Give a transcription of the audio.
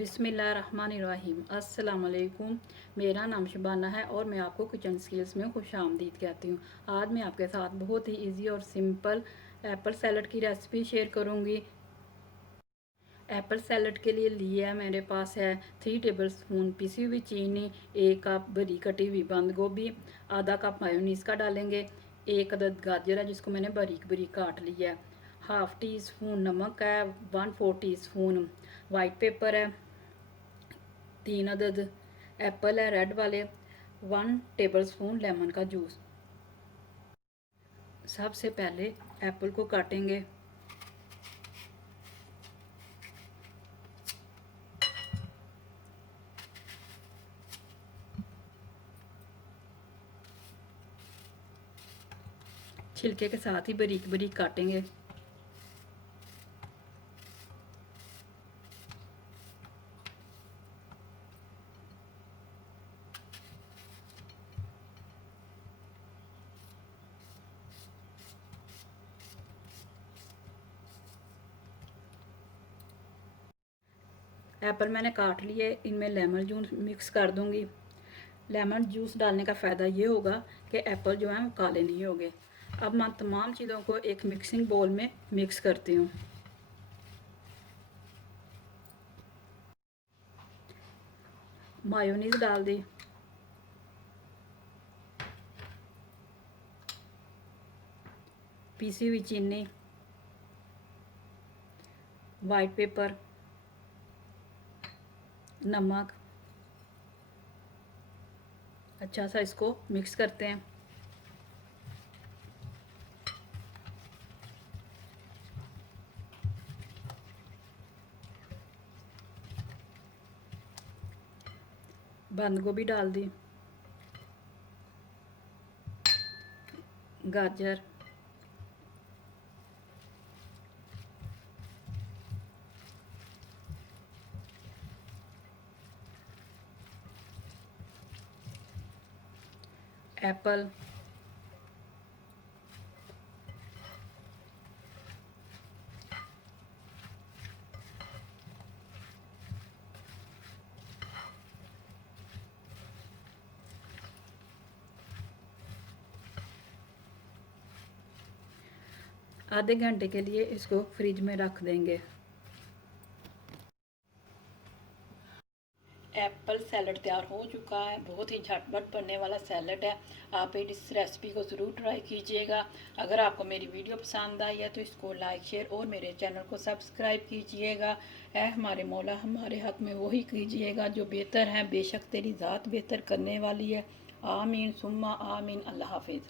बिस्मिल्लाहिर्रहमानिर्रहीम। अस्सलाम वालेकुम। मेरा नाम शबाना है और मैं आपको किचन स्किल्स में खुशामदीद कहती हूँ। आज मैं आपके साथ बहुत ही इजी और सिंपल एप्पल सैलड की रेसिपी शेयर करूँगी। एप्पल सैलड के लिए है मेरे पास है 3 टेबलस्पून पिसी हुई चीनी, 1 कप बारीक कटी हुई बंद गोभी, आधा कप मायोनीज़ का डालेंगे, 1 अदद गाजर है जिसको मैंने बारीक बारीक काट लिया है, हाफ़ टी स्पून नमक है, 1/4 टी स्पून वाइट पेपर है, 3 अदद एप्पल है रेड वाले, 1 टेबलस्पून लेमन का जूस। सबसे पहले एप्पल को काटेंगे। छिलके के साथ ही बारीक बारीक काटेंगे। एप्पल मैंने काट लिए, इनमें लेमन जूस मिक्स कर दूंगी। लेमन जूस डालने का फ़ायदा ये होगा कि एप्पल जो है वो काले नहीं होंगे। अब मैं तमाम चीज़ों को एक मिक्सिंग बोल में मिक्स करती हूँ। मायोनीज़ डाल दी, पीसी हुई चीनी, वाइट पेपर, नमक। अच्छा सा इसको मिक्स करते हैं। बंद गोभी डाल दी, गाजर, एप्पल, आधे घंटे के लिए इसको फ्रिज में रख देंगे। एप्पल सैलड तैयार हो चुका है। बहुत ही झटपट बनने वाला सैलड है। आप इस रेसिपी को ज़रूर ट्राई कीजिएगा। अगर आपको मेरी वीडियो पसंद आई है तो इसको लाइक शेयर और मेरे चैनल को सब्सक्राइब कीजिएगा। ऐ हमारे मौला हमारे हक़ में वही कीजिएगा जो बेहतर है। बेशक तेरी ज़ात बेहतर करने वाली है। आमीन सुम्मा आमीन। अल्लाह हाफिज़।